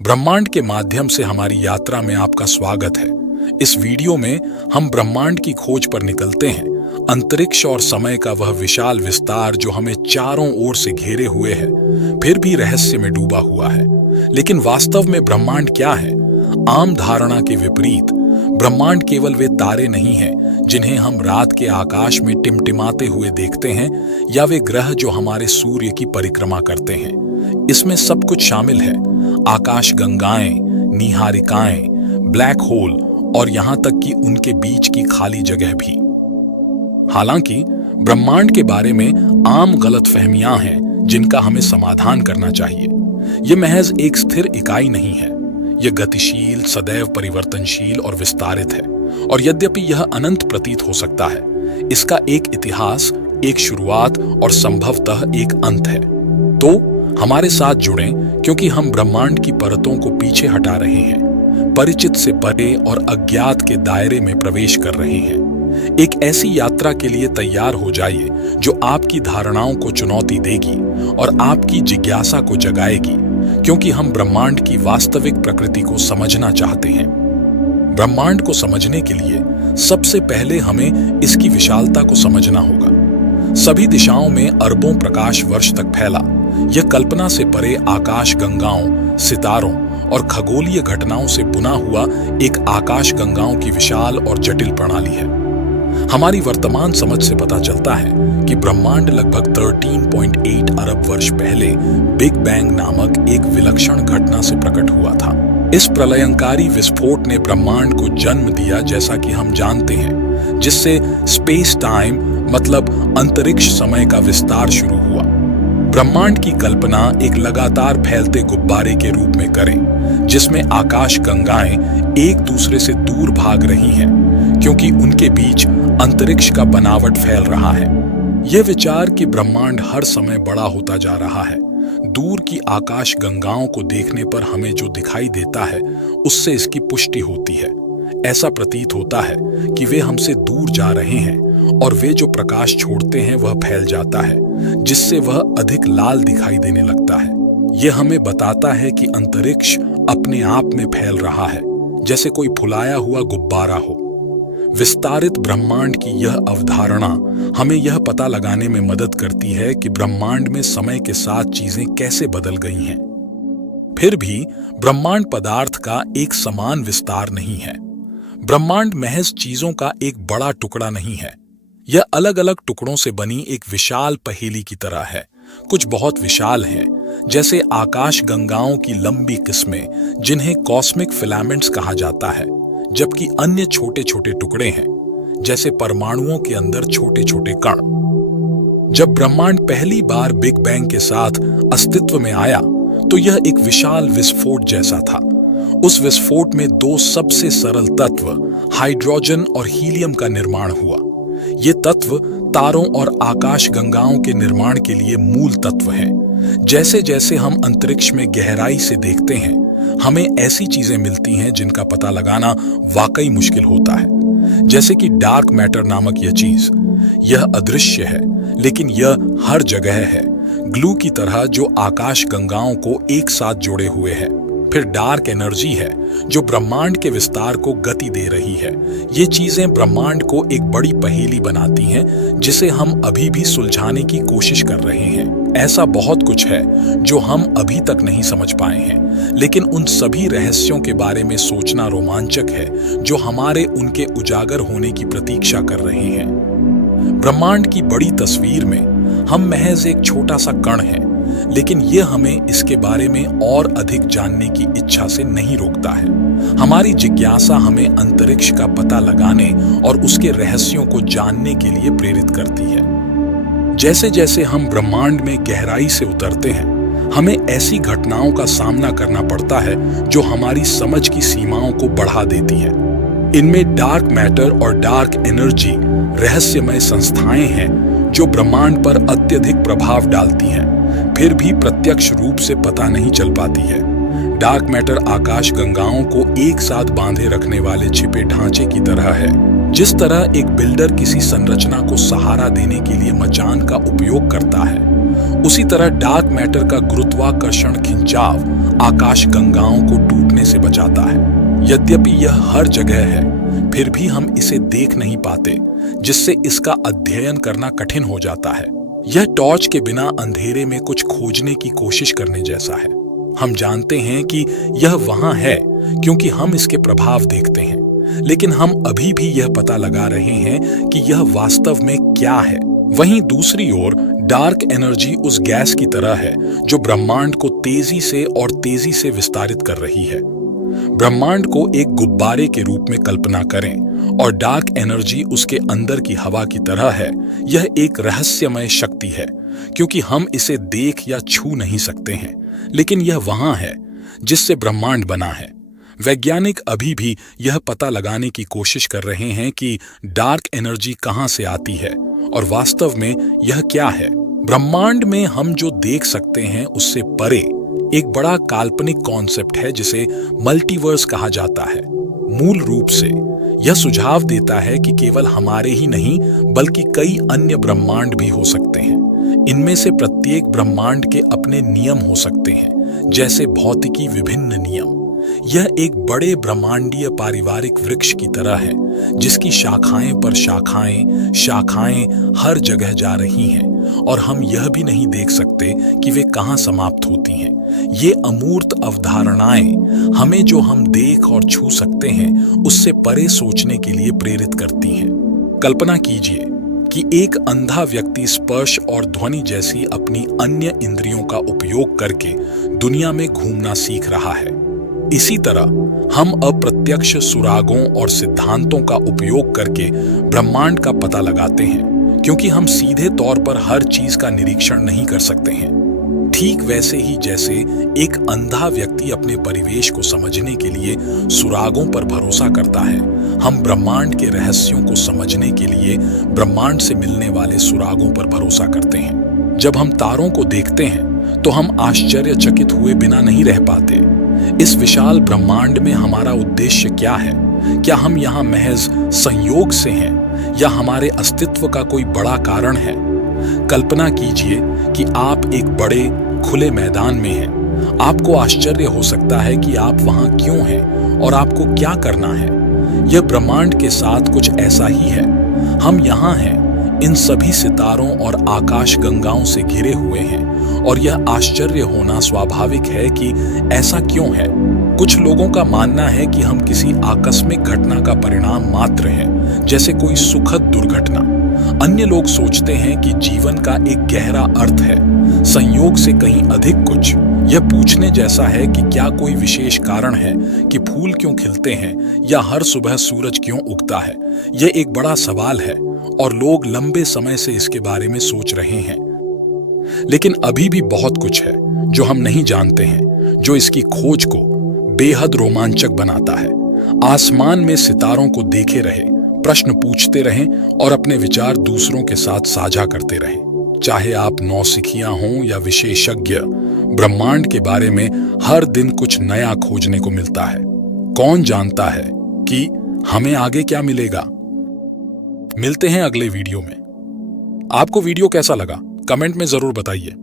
ब्रह्मांड के माध्यम से हमारी यात्रा में आपका स्वागत है। इस वीडियो में हम ब्रह्मांड की खोज पर निकलते हैं। अंतरिक्ष और समय का वह विशाल विस्तार जो हमें चारों ओर से घेरे हुए है, फिर भी रहस्य में डूबा हुआ है। लेकिन वास्तव में ब्रह्मांड क्या है? आम धारणा के विपरीत ब्रह्मांड केवल वे तारे नहीं हैं जिन्हें हम रात के आकाश में टिमटिमाते हुए देखते हैं, या वे ग्रह जो हमारे सूर्य की परिक्रमा करते हैं। इसमें सब कुछ शामिल है: आकाश गंगाएं, निहारिकाएं, ब्लैक होल और यहां तक कि उनके बीच की खाली जगह भी। हालांकि ब्रह्मांड के बारे में आम गलतफहमियां हैं जिनका हमें समाधान करना चाहिए। यह महज एक स्थिर इकाई नहीं है। यह गतिशील, सदैव परिवर्तनशील और विस्तारित है। और यद्यपि यह अनंत प्रतीत हो सकता है, इसका एक इतिहास, एक शुरुआत और संभवतः एक अंत है। तो हमारे साथ जुड़ें, क्योंकि हम ब्रह्मांड की परतों को पीछे हटा रहे हैं, परिचित से परे और अज्ञात के दायरे में प्रवेश कर रहे हैं। एक ऐसी यात्रा के लिए तैयार हो जाइए जो आपकी धारणाओं को चुनौती देगी और आपकी जिज्ञासा को जगाएगी, क्योंकि हम ब्रह्मांड की वास्तविक प्रकृति को समझना चाहते हैं। ब्रह्मांड को समझने के लिए सबसे पहले हमें इसकी विशालता को समझना होगा। सभी दिशाओं में अरबों प्रकाश वर्ष तक फैला यह कल्पना से परे आकाश गंगाओं, सितारों और खगोलीय घटनाओं से बुना हुआ एक आकाश गंगाओं की विशाल और जटिल प्रणाली है। हमारी वर्तमान समझ से पता चलता है कि ब्रह्मांड लगभग 13.8 अरब वर्ष पहले बिग बैंग नामक एक विलक्षण घटना से प्रकट हुआ था। इस प्रलयंकारी विस्फोट ने ब्रह्मांड को जन्म दिया, जैसा कि हम जानते हैं, जिससे स्पेस टाइम मतलब अंतरिक्ष समय का विस्तार शुरू हुआ। ब्रह्मांड की कल्पना एक लगातार फैलते गुब्बारे के रूप में करें, जिसमें आकाश गंगाएं एक दूसरे से दूर भाग रही हैं, क्योंकि उनके बीच अंतरिक्ष का बनावट फैल रहा है। यह विचार कि ब्रह्मांड हर समय बड़ा होता जा रहा है, दूर की आकाश गंगाओं को देखने पर हमें जो दिखाई देता है उससे इसकी पुष्टि होती है। ऐसा प्रतीत होता है कि वे हमसे दूर जा रहे हैं और वे जो प्रकाश छोड़ते हैं वह फैल जाता है, जिससे वह अधिक लाल दिखाई देने लगता है। यह हमें बताता है कि अंतरिक्ष अपने आप में फैल रहा है, जैसे कोई फुलाया हुआ गुब्बारा हो। विस्तारित ब्रह्मांड की यह अवधारणा हमें यह पता लगाने में मदद करती है कि ब्रह्मांड में समय के साथ चीजें कैसे बदल गई हैं। फिर भी ब्रह्मांड पदार्थ का एक समान विस्तार नहीं है। ब्रह्मांड महज चीजों का एक बड़ा टुकड़ा नहीं है। यह अलग अलग टुकड़ों से बनी एक विशाल पहेली की तरह है। कुछ बहुत विशाल हैं, जैसे आकाश गंगाओं की लंबी किस्में, जिन्हें कॉस्मिक फिलामेंट्स कहा जाता है, जबकि अन्य छोटे छोटे टुकड़े हैं, जैसे परमाणुओं के अंदर छोटे छोटे कण। जब ब्रह्मांड पहली बार बिग बैंग के साथ अस्तित्व में आया तो यह एक विशाल विस्फोट जैसा था। उस विस्फोट में दो सबसे सरल तत्व, हाइड्रोजन और हीलियम का निर्माण हुआ। ये तत्व तारों और आकाश गंगाओं के निर्माण के लिए मूल तत्व हैं। जैसे जैसे हम अंतरिक्ष में गहराई से देखते हैं, हमें ऐसी चीजें मिलती हैं जिनका पता लगाना वाकई मुश्किल होता है। जैसे कि डार्क मैटर नामक यह चीज। यह अदृश्य है, लेकिन यह हर जगह है, ग्लू की तरह जो आकाश गंगाओं को एक साथ जोड़े हुए है। फिर डार्क एनर्जी है जो ब्रह्मांड के विस्तार को गति दे रही है। ये चीजें ब्रह्मांड को एक बड़ी पहेली बनाती हैं, जिसे हम अभी भी सुलझाने की कोशिश कर रहे हैं। ऐसा बहुत कुछ है जो हम अभी तक नहीं समझ पाए हैं, लेकिन उन सभी रहस्यों के बारे में सोचना रोमांचक है जो हमारे उनके उजागर होने की प्रतीक्षा कर रहे हैं। ब्रह्मांड की बड़ी तस्वीर में हम महज एक छोटा सा कण हैं, लेकिन यह हमें इसके बारे में और अधिक जानने की इच्छा से नहीं रोकता है। हमारी जिज्ञासा हमें अंतरिक्ष का पता लगाने और उसके रहस्यों को जानने के लिए प्रेरित करती है। जैसे जैसे हम ब्रह्मांड में गहराई से उतरते हैं, हमें ऐसी घटनाओं का सामना करना पड़ता है जो हमारी समझ की सीमाओं को बढ़ा देती है। इनमें डार्क मैटर और डार्क एनर्जी रहस्यमय संस्थाएं हैं जो ब्रह्मांड पर अत्यधिक प्रभाव डालती हैं, फिर भी प्रत्यक्ष रूप से पता नहीं चल पाती है। डार्क मैटर आकाश गंगाओं को एक साथ बांधे रखने वाले छिपे ढांचे की तरह है। जिस तरह एक बिल्डर किसी संरचना को सहारा देने के लिए मचान का उपयोग करता है, उसी तरह डार्क मैटर का गुरुत्वाकर्षण खिंचाव आकाश गंगाओं को टूटने से बचाता है। यद्यपि यह हर जगह है, फिर भी हम इसे देख नहीं पाते, जिससे इसका अध्ययन करना कठिन हो जाता है। यह टॉर्च के बिना अंधेरे में कुछ खोजने की कोशिश करने जैसा है। हम जानते हैं कि यह वहां है क्योंकि हम इसके प्रभाव देखते हैं, लेकिन हम अभी भी यह पता लगा रहे हैं कि यह वास्तव में क्या है। वहीं दूसरी ओर डार्क एनर्जी उस गैस की तरह है जो ब्रह्मांड को तेजी से विस्तारित कर रही है। ब्रह्मांड को एक गुब्बारे के रूप में कल्पना करें और डार्क एनर्जी उसके अंदर की हवा की तरह है। यह एक रहस्यमय शक्ति है क्योंकि हम इसे देख या छू नहीं सकते हैं, लेकिन यह वहां है जिससे ब्रह्मांड बना है। वैज्ञानिक अभी भी यह पता लगाने की कोशिश कर रहे हैं कि डार्क एनर्जी कहां से आती है और वास्तव में यह क्या है। ब्रह्मांड में हम जो देख सकते हैं उससे परे एक बड़ा काल्पनिक कॉन्सेप्ट है जिसे मल्टीवर्स कहा जाता है। मूल रूप से यह सुझाव देता है कि केवल हमारे ही नहीं बल्कि कई अन्य ब्रह्मांड भी हो सकते हैं। इनमें से प्रत्येक ब्रह्मांड के अपने नियम हो सकते हैं, जैसे भौतिकी विभिन्न नियम। यह एक बड़े ब्रह्मांडीय पारिवारिक वृक्ष की तरह है जिसकी शाखाएं पर शाखाएं हर जगह जा रही हैं और हम यह भी नहीं देख सकते कि वे कहां समाप्त होती हैं। ये अमूर्त अवधारणाएं हमें जो हम देख और छू सकते हैं उससे परे सोचने के लिए प्रेरित करती हैं। कल्पना कीजिए कि एक अंधा व्यक्ति स्पर्श और ध्वनि जैसी अपनी अन्य इंद्रियों का उपयोग करके दुनिया में घूमना सीख रहा है। इसी तरह हम अप्रत्यक्ष सुरागों और सिद्धांतों का उपयोग करके ब्रह्मांड का पता लगाते हैं, क्योंकि हम सीधे तौर पर हर चीज का निरीक्षण नहीं कर सकते हैं। ठीक वैसे ही जैसे एक अंधा व्यक्ति अपने परिवेश को समझने के लिए सुरागों पर भरोसा करता है, हम ब्रह्मांड के रहस्यों को समझने के लिए ब्रह्मांड से मिलने वाले सुरागों पर भरोसा करते हैं। जब हम तारों को देखते हैं तो हम आश्चर्यचकित हुए बिना नहीं रह पाते। इस विशाल ब्रह्मांड में हमारा उद्देश्य क्या है? क्या हम यहाँ महज संयोग से हैं या हमारे अस्तित्व का कोई बड़ा कारण है? कल्पना कीजिए कि आप एक बड़े खुले मैदान में हैं। आपको आश्चर्य हो सकता है कि आप वहां क्यों हैं और आपको क्या करना है। यह ब्रह्मांड के साथ कुछ ऐसा ही है। हम यहाँ हैं, इन सभी सितारों और आकाश गंगाओं से घिरे हुए हैं और यह आश्चर्य होना स्वाभाविक है कि ऐसा क्यों है। कुछ लोगों का मानना है कि हम किसी आकस्मिक घटना का परिणाम मात्र हैं, जैसे कोई सुखद दुर्घटना। अन्य लोग सोचते हैं कि जीवन का एक गहरा अर्थ है, संयोग से कहीं अधिक कुछ। यह पूछने जैसा है कि क्या कोई विशेष कारण है कि फूल क्यों खिलते हैं या हर सुबह सूरज क्यों उगता है। यह एक बड़ा सवाल है और लोग लंबे समय से इसके बारे में सोच रहे हैं। लेकिन अभी भी बहुत कुछ है जो हम नहीं जानते हैं, जो इसकी खोज को बेहद रोमांचक बनाता है। आसमान में सितारों को देखे रहे, प्रश्न पूछते रहें और अपने विचार दूसरों के साथ साझा करते रहें। चाहे आप नौसिखिया हों या विशेषज्ञ, ब्रह्मांड के बारे में हर दिन कुछ नया खोजने को मिलता है। कौन जानता है कि हमें आगे क्या मिलेगा। मिलते हैं अगले वीडियो में। आपको वीडियो कैसा लगा कमेंट में जरूर बताइए।